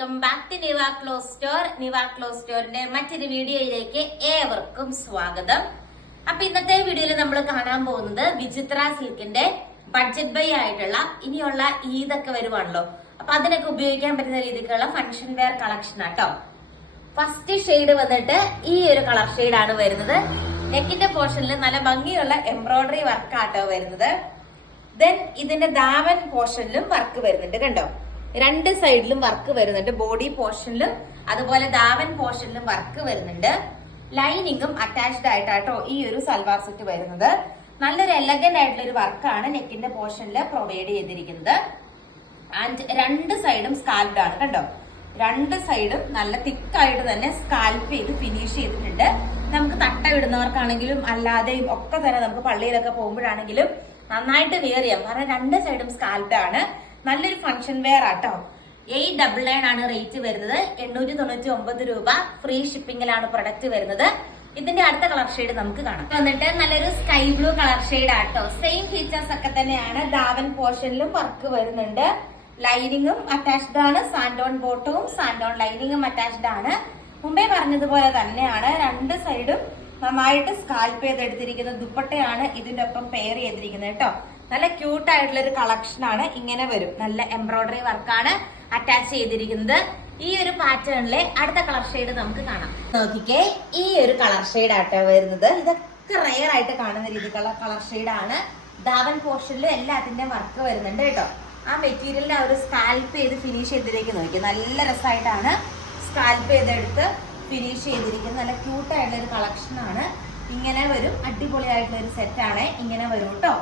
Welcome back to Niva cloth store. Niva cloth സ്റ്റോറിന്റെ മറ്റൊരു വീഡിയോയിലേക്ക് ഏവർക്കും സ്വാഗതം. അപ്പൊ ഇന്നത്തെ വീഡിയോയിൽ നമ്മൾ കാണാൻ പോകുന്നത് വിചിത്ര സിൽക്കിന്റെ ബഡ്ജറ്റ് ബൈ ആയിട്ടുള്ള ഇനിയുള്ള ഈദൊക്കെ വരുവാണല്ലോ, അപ്പൊ അതിനൊക്കെ ഉപയോഗിക്കാൻ പറ്റുന്ന രീതിക്കുള്ള ഫംഗ്ഷൻ വെയർ കളക്ഷൻ ആട്ടോ. ഫസ്റ്റ് ഷെയ്ഡ് വന്നിട്ട് ഈ ഒരു കളർ ഷെയ്ഡാണ് വരുന്നത്. നെക്കിന്റെ പോർഷനിൽ നല്ല ഭംഗിയുള്ള എംബ്രോയിഡറി വർക്ക് ആട്ടോ വരുന്നത്. ദെൻ ഇതിന്റെ ദാവൻ പോർഷനിലും വർക്ക് വരുന്നുണ്ട്. കണ്ടോ, രണ്ട് സൈഡിലും വർക്ക് വരുന്നുണ്ട്. ബോഡി പോർഷനിലും അതുപോലെ ദാവൻ പോർഷനിലും വർക്ക് വരുന്നുണ്ട്. ലൈനിങ്ങും അറ്റാച്ച്ഡ് ആയിട്ടാട്ടോ ഈ ഒരു സൽവാർ സെറ്റ് വരുന്നത്. നല്ലൊരു എലഗന്റ് ആയിട്ടുള്ള ഒരു വർക്കാണ് നെക്കിന്റെ പോർഷനിൽ പ്രൊവൈഡ് ചെയ്തിരിക്കുന്നത്. ആൻഡ് രണ്ട് സൈഡും സ്കാൽപ്ഡ് ആണ്. കണ്ടോ, രണ്ട് സൈഡും നല്ല തിക്കായിട്ട് തന്നെ സ്കാൽപ്പ് ചെയ്ത് ഫിനിഷ് ചെയ്തിട്ടുണ്ട്. നമുക്ക് തട്ട ഇടുന്നവർക്കാണെങ്കിലും അല്ലാതെയും ഒക്കെ തന്നെ നമുക്ക് പള്ളിയിലൊക്കെ പോകുമ്പോഴാണെങ്കിലും നന്നായിട്ട് വെയർ ചെയ്യാം. കാരണം രണ്ട് സൈഡും സ്കാൽപ്ഡ് ആണ്. നല്ലൊരു ഫംഗ്ഷൻ വെയർ ആട്ടോ. 899 ആണ് റേറ്റ് വരുന്നത്. 899 രൂപ. ഫ്രീ ഷിപ്പിംഗിലാണ് പ്രൊഡക്റ്റ് വരുന്നത്. ഇതിന്റെ അടുത്ത കളർ ഷെയ്ഡ് നമുക്ക് കാണാം. വന്നിട്ട് നല്ലൊരു സ്കൈ ബ്ലൂ കളർ ഷെയ്ഡ് ആട്ടോ. സെയിം ഫീച്ചേഴ്സ് ഒക്കെ തന്നെയാണ്. ദാവൻ പോർഷനിലും വർക്ക് വരുന്നുണ്ട്. ലൈനിങ്ങും അറ്റാച്ച്ഡ് ആണ്. സാൻഡോൺ ബോട്ടവും സാൻഡോൺ ലൈനിങ്ങും അറ്റാച്ച്ഡ് ആണ്. മുമ്പേ പറഞ്ഞതുപോലെ തന്നെയാണ്. രണ്ട് സൈഡും നന്നായിട്ട് സ്കാൽപ്പ് ചെയ്തെടുത്തിരിക്കുന്ന ദുപ്പട്ടയാണ് ഇതിന്റെ ഒപ്പം പെയർ ചെയ്തിരിക്കുന്നത് കേട്ടോ. നല്ല ക്യൂട്ട് ആയിട്ടുള്ള ഒരു കളക്ഷൻ ആണ്. ഇങ്ങനെ വരും. നല്ല എംബ്രോയിഡറി വർക്കാണ് അറ്റാച്ച് ചെയ്തിരിക്കുന്നത്. ഈ ഒരു പാറ്റേണിലെ അടുത്ത കളർ ഷെയ്ഡ് നമുക്ക് കാണാം. നോക്കിക്കേ, ഈ ഒരു കളർ ഷെയ്ഡ് ആട്ടോ വരുന്നത്. ഇതൊക്കെ റെയർ ആയിട്ട് കാണുന്ന രീതിക്കുള്ള കളർ ഷെയ്ഡ് ആണ്. ദാവൻ പോർഷനിലും എല്ലാത്തിന്റെ വർക്ക് വരുന്നുണ്ട് കേട്ടോ. ആ മെറ്റീരിയലിന്റെ ആ ഒരു സ്കാൽപ്പ് ചെയ്ത് ഫിനിഷ് ചെയ്തിരിക്കുന്നത് നോക്കി, നല്ല രസമായിട്ടാണ് സ്കാൽപ്പ് ചെയ്തെടുത്ത് ഫിനിഷ് ചെയ്തിരിക്കുന്നത്. നല്ല ക്യൂട്ട് ആയിട്ടുള്ള ഒരു കളക്ഷൻ ആണ്. ഇങ്ങനെ വരും. അടിപൊളിയായിട്ടുള്ള ഒരു സെറ്റ് ആണ്. ഇങ്ങനെ വരും കേട്ടോ.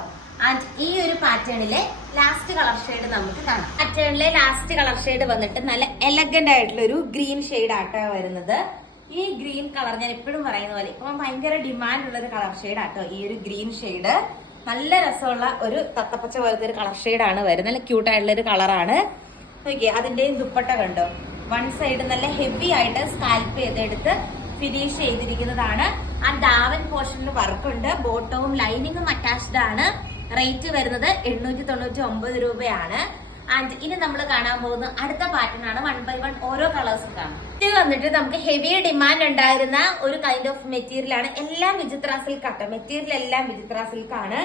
ആൻഡ് ഈ ഒരു പാറ്റേണിലെ ലാസ്റ്റ് കളർ ഷെയ്ഡ് നമുക്ക് കാണാം. പാറ്റേണിലെ ലാസ്റ്റ് കളർ ഷെയ്ഡ് വന്നിട്ട് നല്ല എലഗന്റ് ആയിട്ടുള്ള ഒരു ഗ്രീൻ ഷെയ്ഡ് ആട്ടോ വരുന്നത്. ഈ ഗ്രീൻ കളർ ഞാൻ എപ്പോഴും പറയുന്ന പോലെ ഇപ്പൊ ഭയങ്കര ഡിമാൻഡ് ഉള്ള ഒരു കളർ ഷെയ്ഡ് ആട്ടോ ഈ ഒരു ഗ്രീൻ ഷെയ്ഡ്. നല്ല രസമുള്ള ഒരു തത്തപ്പച്ച പോലത്തെ ഒരു കളർ ഷെയ്ഡ് ആണ് വരുന്നത്. നല്ല ക്യൂട്ട് ആയിട്ടുള്ള ഒരു കളറാണ്. നോക്കിയേ, അതിന്റെയും ദുപ്പട്ട കണ്ടോ. വൺ സൈഡ് നല്ല ഹെവി ആയിട്ട് സ്കാൽപ്പ് ചെയ്തെടുത്ത് ഫിനിഷ് ചെയ്തിരിക്കുന്നതാണ്. ആ ദാവൻ പോർഷനിൽ വർക്കുണ്ട്. ബോട്ടവും ലൈനിങ്ങും അറ്റാച്ച്ഡ് ആണ്. റേറ്റ് വരുന്നത് 899 രൂപയാണ്. ആൻഡ് ഇനി നമ്മൾ കാണാൻ പോകുന്ന അടുത്ത പാറ്റേൺ ആണ്. 1 by 1 ഓരോ കളേഴ്സും കാണാം. ഇത് വന്നിട്ട് നമുക്ക് ഹെവി ഡിമാൻഡ് ഉണ്ടായിരുന്ന ഒരു കൈൻഡ് ഓഫ് മെറ്റീരിയൽ ആണ്. എല്ലാം വിചിത്ര സിൽക്ക് ആട്ടോ. മെറ്റീരിയൽ എല്ലാം വിചിത്ര സിൽക്ക് ആണ്.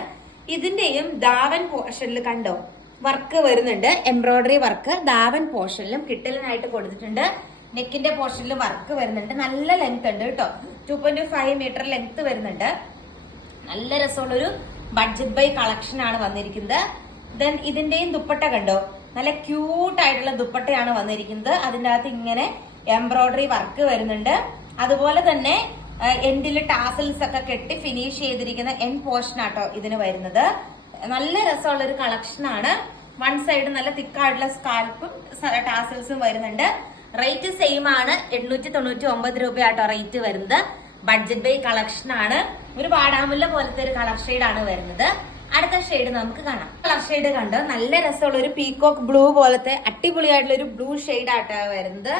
ഇതിന്റെയും ദാവൻ പോർഷനിൽ കണ്ടോ വർക്ക് വരുന്നുണ്ട്. എംബ്രോയിഡറി വർക്ക് ദാവൻ പോർഷനിലും കിട്ടലിനായിട്ട് കൊടുത്തിട്ടുണ്ട്. നെക്കിന്റെ പോർഷനിലും വർക്ക് വരുന്നുണ്ട്. നല്ല ലെങ്ത് ഉണ്ട് കേട്ടോ. 2.5 മീറ്റർ ലെങ്ത് വരുന്നുണ്ട്. നല്ല രസമുള്ളൊരു ബഡ്ജറ്റ് ബൈ കളക്ഷൻ ആണ് വന്നിരിക്കുന്നത്. ദെൻ ഇതിന്റെയും ദുപ്പട്ട കണ്ടോ, നല്ല ക്യൂട്ട് ആയിട്ടുള്ള ദുപ്പട്ടയാണ് വന്നിരിക്കുന്നത്. അതിൻ്റെ അകത്ത് ഇങ്ങനെ എംബ്രോയിഡറി വർക്ക് വരുന്നുണ്ട്. അതുപോലെ തന്നെ എൻഡിൽ ടാസൽസ് ഒക്കെ കെട്ടി ഫിനിഷ് ചെയ്തിരിക്കുന്ന എൻ പോർഷൻ ആട്ടോ ഇതിന് വരുന്നത്. നല്ല രസമുള്ള ഒരു കളക്ഷൻ ആണ്. വൺ സൈഡ് നല്ല തിക്കായിട്ടുള്ള സ്കാൽപ്പും ടാസൽസും വരുന്നുണ്ട്. റേറ്റ് സെയിം ആണ്. 899 രൂപയാട്ടോ റേറ്റ് വരുന്നത്. ബഡ്ജറ്റ് ബൈ കളക്ഷൻ ആണ്. ഒരു വാടാമുല്ല പോലത്തെ ഒരു കളർ ഷെയ്ഡ് ആണ് വരുന്നത്. അടുത്ത ഷെയ്ഡ് നമുക്ക് കാണാം. കളർ ഷെയ്ഡ് കണ്ടോ, നല്ല രസമുള്ള ഒരു പീകോക്ക് ബ്ലൂ പോലത്തെ അടിപൊളിയായിട്ടുള്ള ഒരു ബ്ലൂ ഷെയ്ഡ് ആട്ടോ വരുന്നത്.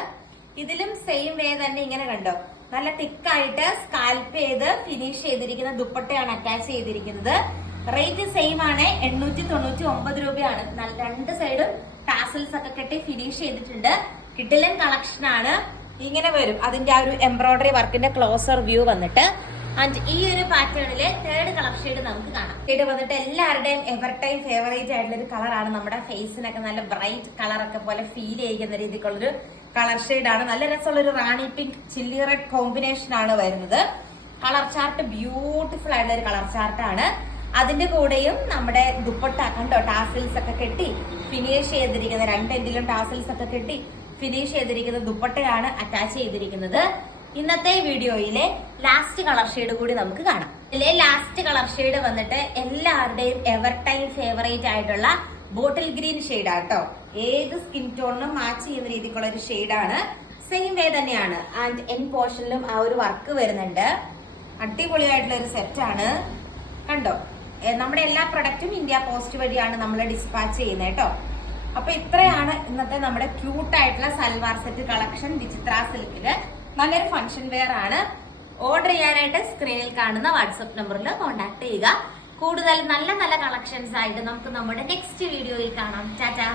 ഇതിലും സെയിം വേ തന്നെ ഇങ്ങനെ കണ്ടോ, നല്ല തിക്കായിട്ട് സ്കാൽപ്പ് ചെയ്ത് ഫിനിഷ് ചെയ്തിരിക്കുന്ന ദുപ്പട്ടയാണ് അറ്റാച്ച് ചെയ്തിരിക്കുന്നത്. റേറ്റ് സെയിം ആണ്. 899 രൂപയാണ്. രണ്ട് സൈഡും ടാസൽസ് ഒക്കെ കെട്ടി ഫിനിഷ് ചെയ്തിട്ടുണ്ട്. കിഡിലൻ കളക്ഷൻ ആണ്. ഇങ്ങനെ വരും. അതിന്റെ ആ ഒരു എംബ്രോയിഡറി വർക്കിന്റെ ക്ലോസർ വ്യൂ വന്നിട്ട്. ആൻഡ് ഈ ഒരു പാറ്റേണിലെ തേർഡ് കളർ ഷെയ്ഡ് നമുക്ക് കാണാം. ഷെയ്ഡ് വന്നിട്ട് എല്ലാവരുടെയും എവർ ടൈം ഫേവറേറ്റ് ആയിട്ടുള്ള ഒരു കളറാണ്. നമ്മുടെ ഫേസിനൊക്കെ നല്ല ബ്രൈറ്റ് കളറൊക്കെ പോലെ ഫീൽ ചെയ്യുന്ന രീതിക്കുള്ളൊരു കളർ ഷെയ്ഡാണ്. നല്ല രസമുള്ള ഒരു റാണി പിങ്ക് ചില്ലി റെഡ് കോമ്പിനേഷൻ ആണ് വരുന്നത്. കളർ ചാർട്ട് ബ്യൂട്ടിഫുൾ ആയിട്ടുള്ള ഒരു കളർ ചാർട്ടാണ്. അതിന്റെ കൂടെയും നമ്മുടെ ദുപ്പട്ട കണ്ടോ, ടാസിൽസ് ഒക്കെ കെട്ടി ഫിനിഷ് ചെയ്തിരിക്കുന്ന രണ്ടെൻഡിലും ടാസിൽസ് ഒക്കെ കെട്ടി ഫിനിഷ് ചെയ്തിരിക്കുന്ന ദുപ്പട്ടയാണ് അറ്റാച്ച് ചെയ്തിരിക്കുന്നത്. ഇന്നത്തെ വീഡിയോയിലെ ലാസ്റ്റ് കളർ ഷെയ്ഡ് കൂടി നമുക്ക് കാണാം. ഇതിലെ ലാസ്റ്റ് കളർ ഷെയ്ഡ് വന്നിട്ട് എല്ലാവരുടെയും എവർ ടൈം ഫേവറേറ്റ് ആയിട്ടുള്ള ബോട്ടിൽ ഗ്രീൻ ഷെയ്ഡ് ആട്ടോ. ഏത് സ്കിൻ ടോണിനും മാച്ച് ചെയ്യുന്ന രീതിക്കുള്ള ഒരു ഷെയ്ഡാണ്. സെയിം വേ തന്നെയാണ്. ആൻഡ് എൻ പോർഷനിലും ആ ഒരു വർക്ക് വരുന്നുണ്ട്. അടിപൊളിയായിട്ടുള്ള ഒരു സെറ്റ് ആണ്. കണ്ടോ, നമ്മുടെ എല്ലാ പ്രൊഡക്റ്റും ഇന്ത്യ പോസ്റ്റ് വഴിയാണ് നമ്മൾ ഡിസ്പാച്ച് ചെയ്യുന്നത് കേട്ടോ. അപ്പൊ ഇത്രയാണ് ഇന്നത്തെ നമ്മുടെ ക്യൂട്ട് ആയിട്ടുള്ള സൽവാർ സെറ്റ് കളക്ഷൻ വിചിത്ര സിൽക്കില്. നല്ലൊരു ഫംഗ്ഷൻ വെയർ ആണ്. ഓർഡർ ചെയ്യാനായിട്ട് സ്ക്രീനിൽ കാണുന്ന വാട്സ്ആപ്പ് നമ്പറിൽ കോൺടാക്ട് ചെയ്യുക. കൂടുതൽ നല്ല നല്ല കളക്ഷൻസ് ആയിട്ട് നമുക്ക് നമ്മുടെ നെക്സ്റ്റ് വീഡിയോയിൽ കാണാം. ടാറ്റാ.